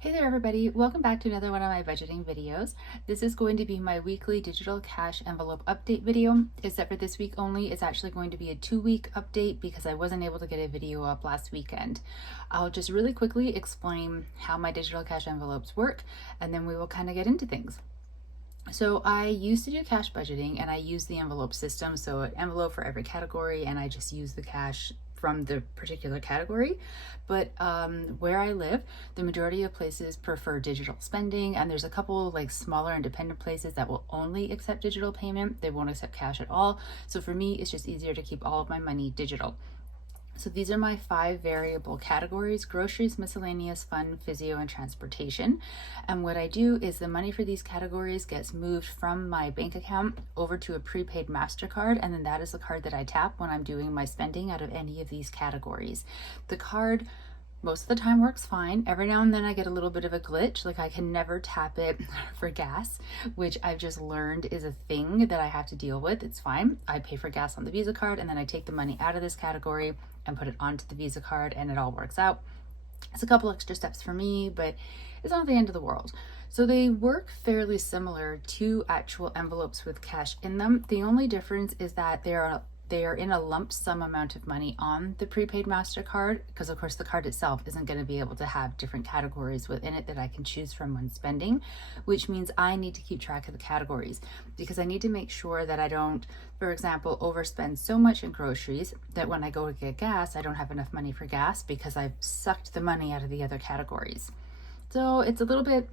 Hey there everybody, welcome back to another one of my budgeting videos. This is going to be my weekly digital cash envelope update video, except for this week only. It's actually going to be a 2-week update because I wasn't able to get a video up last weekend. I'll just really quickly explain how my digital cash envelopes work, and then we will kind of get into things. So I used to do cash budgeting and I use the envelope system. So an envelope for every category, and I just use the cash from the particular category. But where I live, the majority of places prefer digital spending, and there's a couple like smaller independent places that will only accept digital payment. They won't accept cash at all. So for me, it's just easier to keep all of my money digital. So these are my 5 variable categories: groceries, miscellaneous, fun, physio, and transportation. And what I do is the money for these categories gets moved from my bank account over to a prepaid MasterCard, and then that is the card that I tap when I'm doing my spending out of any of these categories. The card most of the time works fine. Every now and then I get a little bit of a glitch, like I can never tap it for gas, which I've just learned is a thing that I have to deal with. It's fine. I pay for gas on the Visa card, and then I take the money out of this category and put it onto the Visa card, and it all works out. It's a couple extra steps for me, but it's not the end of the world. So they work fairly similar to actual envelopes with cash in them. The only difference is that they are in a lump sum amount of money on the prepaid MasterCard, because of course the card itself isn't going to be able to have different categories within it that I can choose from when spending, which means I need to keep track of the categories because I need to make sure that I don't, for example, overspend so much in groceries that when I go to get gas, I don't have enough money for gas because I've sucked the money out of the other categories. So it's a little bit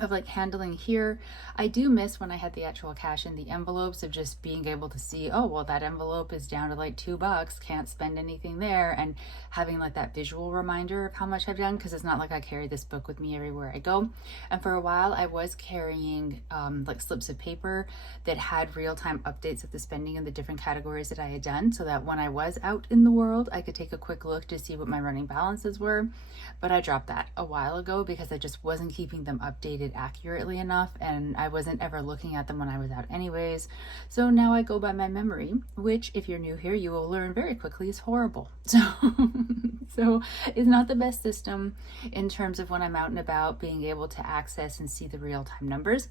of like handling here. I do miss when I had the actual cash in the envelopes, of just being able to see, oh well, that envelope is down to like $2, can't spend anything there, and having like that visual reminder of how much I've done, because it's not like I carry this book with me everywhere I go. And for a while I was carrying like slips of paper that had real-time updates of the spending in the different categories that I had done, so that when I was out in the world I could take a quick look to see what my running balances were. But I dropped that a while ago because I just wasn't keeping them updated accurately enough, and I wasn't ever looking at them when I was out anyways. So now I go by my memory, which if you're new here, you will learn very quickly is horrible. So it's not the best system in terms of when I'm out and about being able to access and see the real-time numbers.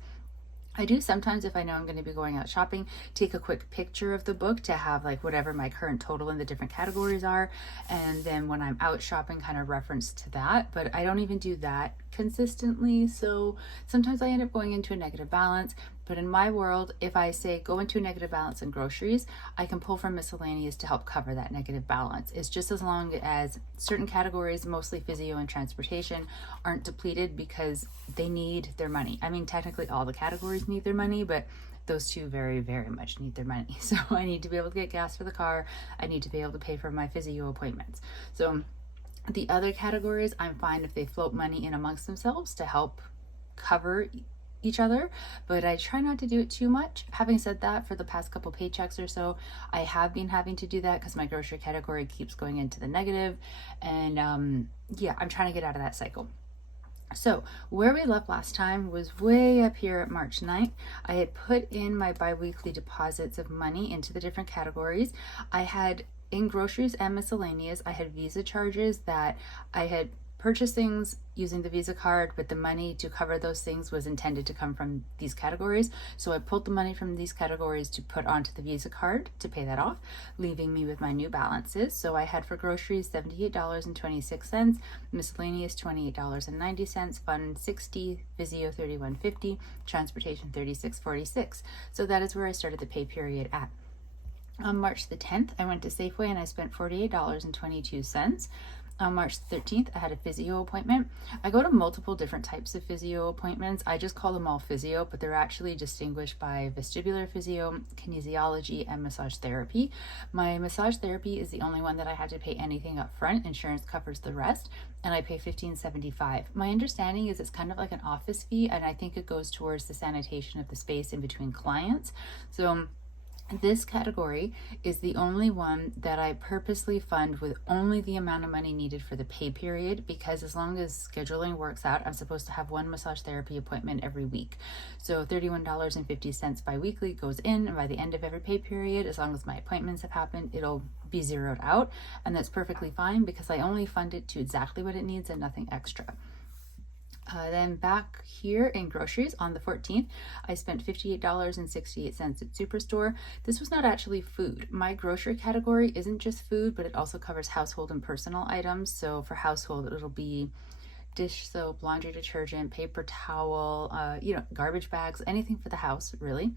I do sometimes, if I know I'm going to be going out shopping, take a quick picture of the book to have like whatever my current total in the different categories are, and then when I'm out shopping kind of reference to that. But I don't even do that consistently, so sometimes I end up going into a negative balance. But in my world, if I say go into a negative balance in groceries, I can pull from miscellaneous to help cover that negative balance. It's just as long as certain categories, mostly physio and transportation, aren't depleted, because they need their money. I mean, technically all the categories need their money, but those two very, very much need their money. So I need to be able to get gas for the car. I need to be able to pay for my physio appointments. So the other categories, I'm fine if they float money in amongst themselves to help cover each other, but I try not to do it too much. Having said that, for the past couple paychecks or so, I have been having to do that because my grocery category keeps going into the negative, and yeah, I'm trying to get out of that cycle. So where we left last time was way up here at March 9th. I had put in my bi-weekly deposits of money into the different categories. I had, in groceries and miscellaneous, I had Visa charges that I had purchased things using the Visa card, but the money to cover those things was intended to come from these categories. So I pulled the money from these categories to put onto the Visa card to pay that off, leaving me with my new balances. So I had for groceries $78.26, miscellaneous $28.90, fun $60, physio $31.50, transportation $36.46. So that is where I started the pay period at. On March the 10th, I went to Safeway and I spent $48.22. On March 13th, I had a physio appointment. I go to multiple different types of physio appointments. I just call them all physio, but they're actually distinguished by vestibular physio, kinesiology, and massage therapy. My massage therapy is the only one that I had to pay anything up front. Insurance covers the rest, and I pay $15.75. My understanding is it's kind of like an office fee, and I think it goes towards the sanitation of the space in between clients. So this category is the only one that I purposely fund with only the amount of money needed for the pay period, because as long as scheduling works out, I'm supposed to have one massage therapy appointment every week. So $31.50 bi-weekly goes in, and by the end of every pay period, as long as my appointments have happened, it'll be zeroed out, and that's perfectly fine because I only fund it to exactly what it needs and nothing extra. Then back here in groceries on the 14th, I spent $58.68 at Superstore. This was not actually food. My grocery category isn't just food, but it also covers household and personal items. So for household, it'll be dish soap, laundry detergent, paper towel, garbage bags, anything for the house, really.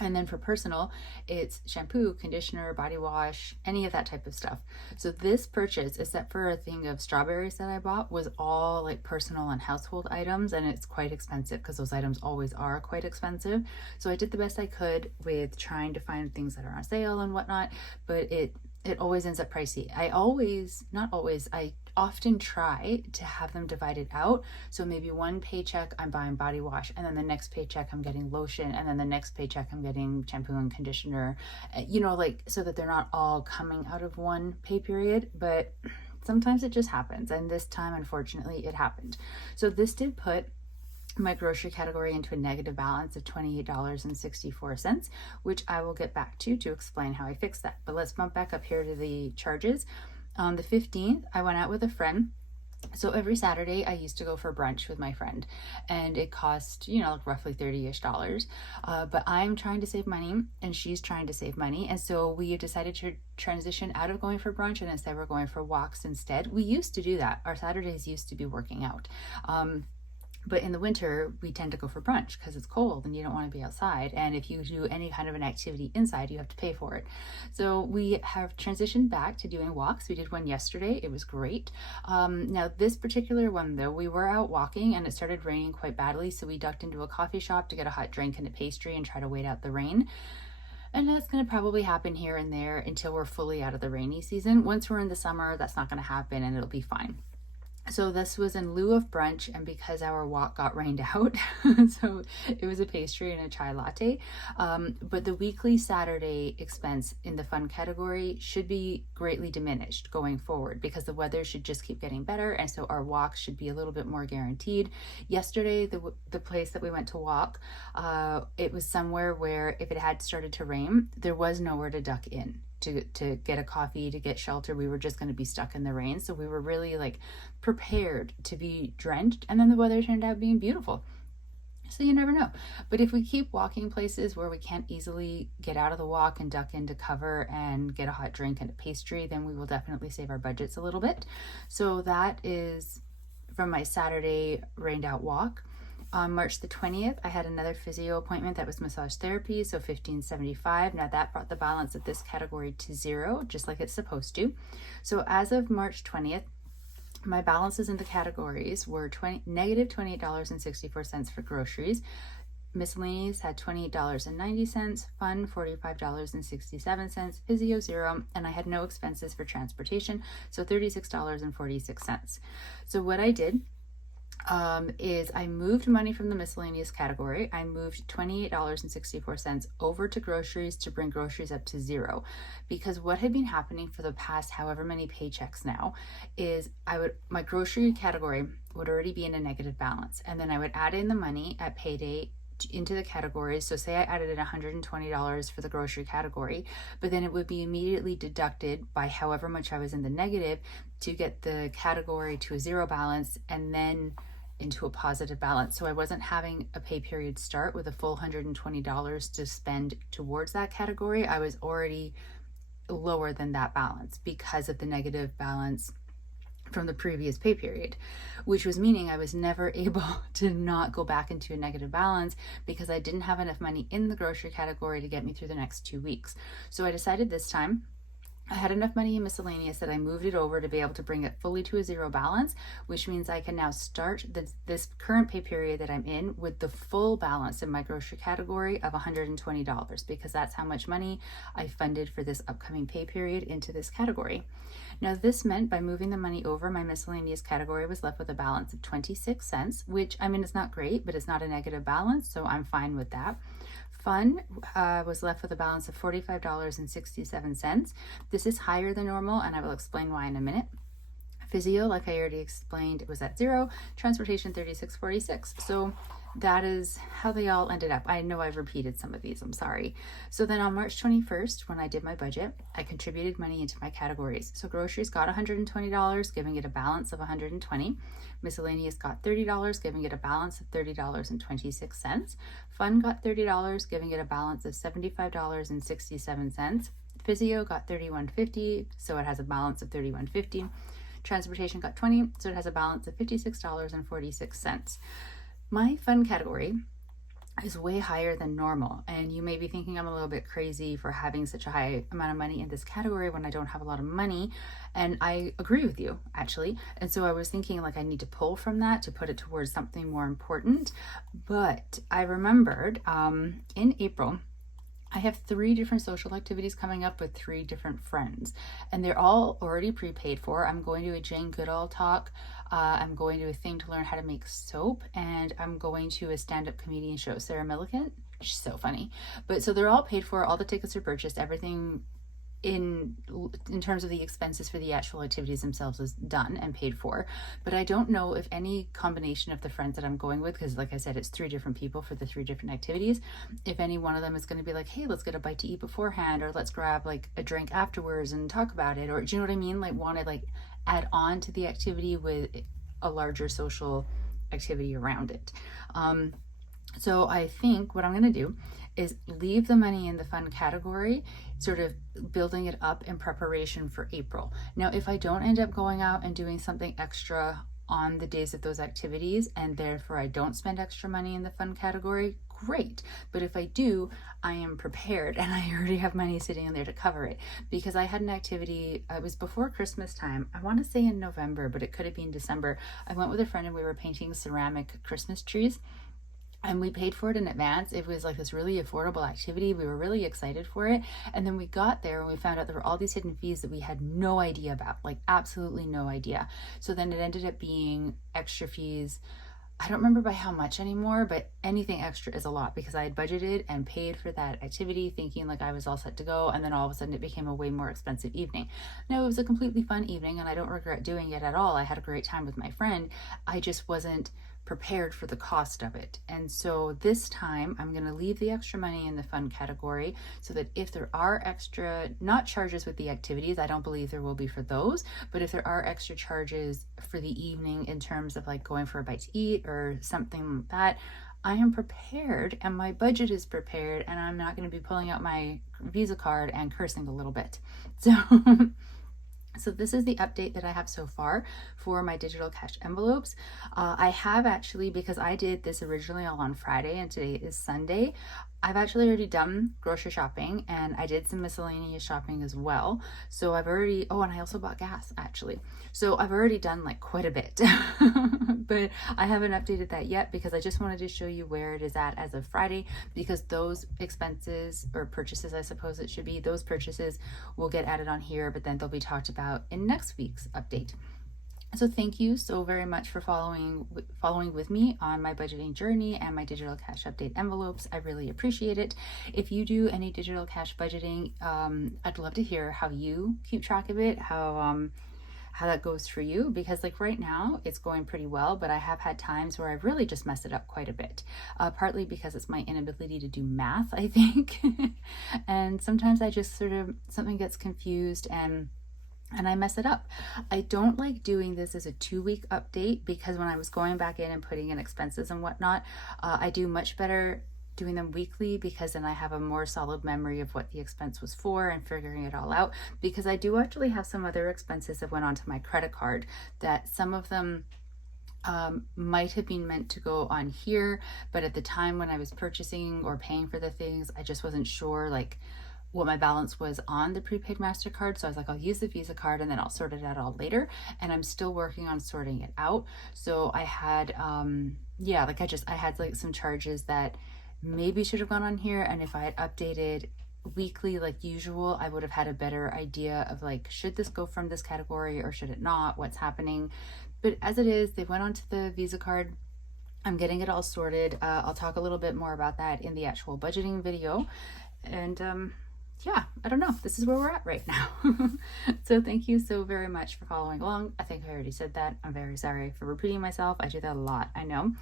And then for personal, it's shampoo, conditioner, body wash, any of that type of stuff. So this purchase, except for a thing of strawberries that I bought, was all like personal and household items, and it's quite expensive because those items always are quite expensive. So I did the best I could with trying to find things that are on sale and whatnot, but it always ends up pricey. I often try to have them divided out. So maybe one paycheck I'm buying body wash, and then the next paycheck I'm getting lotion, and then the next paycheck I'm getting shampoo and conditioner, so that they're not all coming out of one pay period. But sometimes it just happens. And this time, unfortunately, it happened. So this did put my grocery category into a negative balance of $28.64, which I will get back to explain how I fixed that. But let's bump back up here to the charges. On the 15th, I went out with a friend. So every Saturday I used to go for brunch with my friend, and it cost, roughly $30-ish. But I'm trying to save money and she's trying to save money. And so we decided to transition out of going for brunch, and instead we're going for walks instead. We used to do that. Our Saturdays used to be working out. But in the winter, we tend to go for brunch because it's cold and you don't want to be outside. And if you do any kind of an activity inside, you have to pay for it. So we have transitioned back to doing walks. We did one yesterday. It was great. Now, this particular one, though, we were out walking and it started raining quite badly. So we ducked into a coffee shop to get a hot drink and a pastry and try to wait out the rain. And that's going to probably happen here and there until we're fully out of the rainy season. Once we're in the summer, that's not going to happen and it'll be fine. So this was in lieu of brunch, and because our walk got rained out, so it was a pastry and a chai latte. But the weekly Saturday expense in the fun category should be greatly diminished going forward because the weather should just keep getting better, and so our walks should be a little bit more guaranteed. Yesterday, the place that we went to walk, it was somewhere where if it had started to rain, there was nowhere to duck in to get a coffee, to get shelter. We were just going to be stuck in the rain. So we were really prepared to be drenched, and then the weather turned out being beautiful. So you never know. But if we keep walking places where we can't easily get out of the walk and duck into cover and get a hot drink and a pastry, then we will definitely save our budgets a little bit. So that is from my Saturday rained out walk. On March the 20th, I had another physio appointment that was massage therapy, so $15.75. Now that brought the balance of this category to zero, just like it's supposed to. So as of March 20th, my balances in the categories were negative $28.64 for groceries. Miscellaneous had $28.90, fun $45.67, physio $0, and I had no expenses for transportation, so $36.46. So what I did is I moved money from the miscellaneous category. I moved $28.64 over to groceries to bring groceries up to zero, because what had been happening for the past however many paychecks now is my grocery category would already be in a negative balance, and then I would add in the money at payday into the categories. So say I added in $120 for the grocery category, but then it would be immediately deducted by however much I was in the negative to get the category to a zero balance and then into a positive balance. So I wasn't having a pay period start with a full $120 to spend towards that category. I was already lower than that balance because of the negative balance from the previous pay period, which was meaning I was never able to not go back into a negative balance because I didn't have enough money in the grocery category to get me through the next 2 weeks. So I decided this time I had enough money in miscellaneous that I moved it over to be able to bring it fully to a zero balance, which means I can now start this current pay period that I'm in with the full balance in my grocery category of $120, because that's how much money I funded for this upcoming pay period into this category. Now this meant by moving the money over, my miscellaneous category was left with a balance of 26 cents, which it's not great, but it's not a negative balance, so I'm fine with that. Fun was left with a balance of $45.67. This is higher than normal, and I will explain why in a minute. Physio, like I already explained, it was at zero. Transportation, $36.46. So that is how they all ended up. I know I've repeated some of these, I'm sorry. So then on March 21st, when I did my budget, I contributed money into my categories. So groceries got $120, giving it a balance of $120. Miscellaneous got $30, giving it a balance of $30.26. Fun got $30, giving it a balance of $75.67. Physio got $31.50, so it has a balance of $31.50. Transportation got $20, so it has a balance of $56.46. My fun category is way higher than normal, and you may be thinking I'm a little bit crazy for having such a high amount of money in this category when I don't have a lot of money, and I agree with you, actually. And so I was thinking like I need to pull from that to put it towards something more important. But I remembered in April I have 3 different social activities coming up with 3 different friends, and they're all already prepaid for. I'm going to a Jane Goodall talk. I'm going to a thing to learn how to make soap, and I'm going to a stand-up comedian show, Sarah Millican. She's so funny. But so they're all paid for. All the tickets are purchased. Everything in terms of the expenses for the actual activities themselves is done and paid for. But I don't know if any combination of the friends that I'm going with, because like I said, it's 3 different people for the 3 different activities, if any one of them is going to be like, hey, let's get a bite to eat beforehand, or let's grab like a drink afterwards and talk about it, or do you know what I mean, like want to like add on to the activity with a larger social activity around it. So I think what I'm going to do is leave the money in the fun category, sort of building it up in preparation for April. Now, if I don't end up going out and doing something extra on the days of those activities, and therefore I don't spend extra money in the fun category, great. But if I do, I am prepared, and I already have money sitting in there to cover it, because I had an activity, it was before Christmas time, I want to say in November, but it could have been December. I went with a friend and we were painting ceramic Christmas trees, and we paid for it in advance. It was like this really affordable activity. We were really excited for it. And then we got there and we found out there were all these hidden fees that we had no idea about, like absolutely no idea. So then it ended up being extra fees. I don't remember by how much anymore, but anything extra is a lot, because I had budgeted and paid for that activity thinking like I was all set to go, and then all of a sudden it became a way more expensive evening. Now, it was a completely fun evening and I don't regret doing it at all. I had a great time with my friend. I just wasn't prepared for the cost of it. And so this time I'm going to leave the extra money in the fun category, so that if there are extra, not charges with the activities, I don't believe there will be for those, but if there are extra charges for the evening in terms of like going for a bite to eat or something like that, I am prepared and my budget is prepared, and I'm not going to be pulling out my Visa card and cursing a little bit. So this is the update that I have so far for my digital cash envelopes. I have actually, because I did this originally all on Friday and today is Sunday, I've actually already done grocery shopping, and I did some miscellaneous shopping as well. So I've already, oh, and I also bought gas actually. So I've already done like quite a bit, but I haven't updated that yet because I just wanted to show you where it is at as of Friday, because those expenses or purchases, I suppose it should be, those purchases will get added on here, but then they'll be talked about in next week's update. So thank you so very much for following with me on my budgeting journey and my digital cash update envelopes. I really appreciate it. If you do any digital cash budgeting, I'd love to hear how you keep track of it, how that goes for you, because like right now it's going pretty well, but I have had times where I've really just messed it up quite a bit, partly because it's my inability to do math, I think. And sometimes I just sort of, something gets confused and I mess it up. I don't like doing this as a 2-week update, because when I was going back in and putting in expenses and whatnot, I do much better doing them weekly, because then I have a more solid memory of what the expense was for and figuring it all out. Because I do actually have some other expenses that went onto my credit card, that some of them might have been meant to go on here, but at the time when I was purchasing or paying for the things, I just wasn't sure like what my balance was on the prepaid MasterCard. So I was like, I'll use the Visa card and then I'll sort it out all later. And I'm still working on sorting it out. So I had, yeah, like I had like some charges that maybe should have gone on here. And if I had updated weekly like usual, I would have had a better idea of like, should this go from this category or should it not? What's happening? But as it is, they went onto the Visa card. I'm getting it all sorted. I'll talk a little bit more about that in the actual budgeting video. And yeah, I don't know. This is where we're at right now. So thank you so very much for following along. I think I already said that. I'm very sorry for repeating myself. I do that a lot, I know.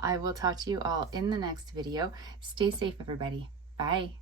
I will talk to you all in the next video. Stay safe, everybody. Bye.